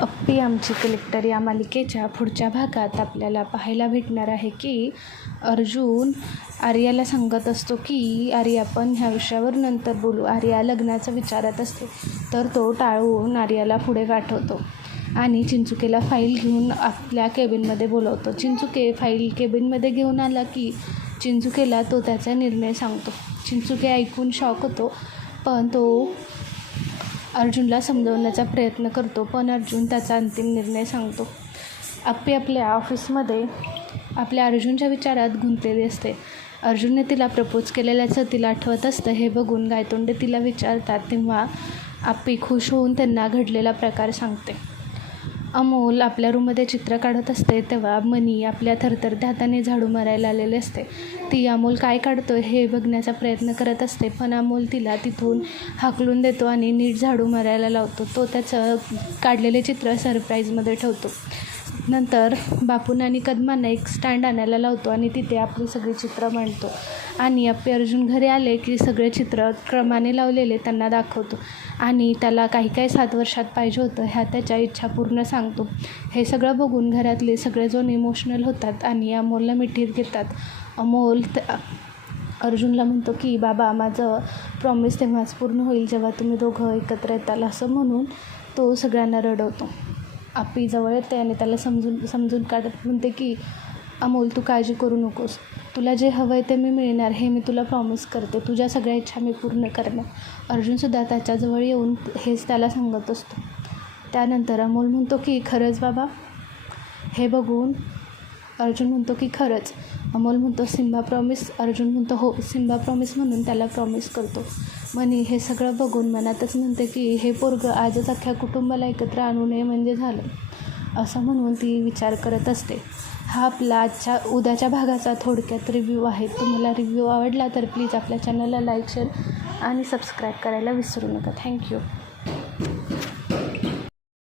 अप्पी आमची कलेक्टर या मालिकेच्या पुढच्या भागात आपल्याला पाहायला भेटणार आहे की अर्जुन आर्याला सांगत असतो की आर्या आपण ह्या विषयावर नंतर बोलू. आर्या लग्नाचा विचारत असते तर तो टाळून आर्याला पुढे पाठवतो आणि चिंचुकेला फाईल घेऊन आपल्या केबिनमध्ये बोलवतो. चिंचुके फाईल केबिनमध्ये घेऊन आला की चिंचुकेला तो त्याचा निर्णय सांगतो. चिंचुके ऐकून शॉक होतो पण तो अर्जुनला समजवण्याचा प्रयत्न करतो पण अर्जुन त्याचा अंतिम निर्णय सांगतो. आपी आपल्या ऑफिसमध्ये आपल्या अर्जुनच्या विचारात गुंतलेली असते. अर्जुनने तिला प्रपोज केलेल्याचं तिला आठवत असतं. हे बघून गायतोंडे तिला विचारतात तेव्हा आपी खुश होऊन त्यांना घडलेला प्रकार सांगते. अमोल आपल्या रूममध्ये चित्र काढत असते तेव्हा मनी आपल्या थरथरत्या हाताने झाडू मारायला आलेले असते. ती अमोल काय काढतो हे बघण्याचा प्रयत्न करत असते पण अमोल तिला तिथून हाकलून देतो आणि नीट झाडू मारायला लावतो. तो त्याचं काढलेले चित्र सरप्राईजमध्ये ठेवतो. नंतर बापून आणि कदमांना एक स्टँड आणायला लावतो आणि तिथे आपली सगळी चित्र मांडतो. आणि अप्पे अर्जुन घरी आले की सगळे चित्र क्रमाने लावलेले त्यांना दाखवतो. आणि त्याला काही काही सात वर्षात पाहिजे होतं ह्या त्याच्या इच्छा पूर्ण सांगतो. हे सगळं बघून घरातले सगळेजण इमोशनल होतात आणि अमोलला मिठीत घेतात. अमोल अर्जुनला म्हणतो की बाबा माझं प्रॉमिस तेव्हाच पूर्ण होईल जेव्हा तुम्ही दोघं एकत्र येताल असं म्हणून तो सगळ्यांना रडवतो. आपी जवळ येते आणि त्याला समजून समजून काढत म्हणते की अमोल तू काळजी करू नकोस. तुला जे हवं आहे ते मी मिळणार हे मी तुला प्रॉमिस करते. तुझ्या सगळ्या इच्छा मी पूर्ण करणार. अर्जुनसुद्धा त्याच्याजवळ येऊन हेच त्याला सांगत असतो. त्यानंतर अमोल म्हणतो की खरंच बाबा हे बघून अर्जुन म्हणतो की खरंच. अमोल म्हणतो सिम्बा प्रॉमिस अर्जुन म्हणतो हो सिम्बा प्रॉमिस म्हणून त्याला प्रॉमिस करतो. मनी हे सगळं बघून मनातच म्हणते की हे पोरगं आजच अख्ख्या कुटुंबाला एकत्र आणू नये म्हणजे झालं. असं म्हणून ती विचार करत असते. हा आपला आजच्या उद्याच्या भागाचा थोडक्यात रिव्ह्यू आहे. तुम्हाला रिव्ह्यू आवडला तर प्लीज आपल्या चॅनलला लाईक शेअर आणि सबस्क्राईब करायला विसरू नका. थँक्यू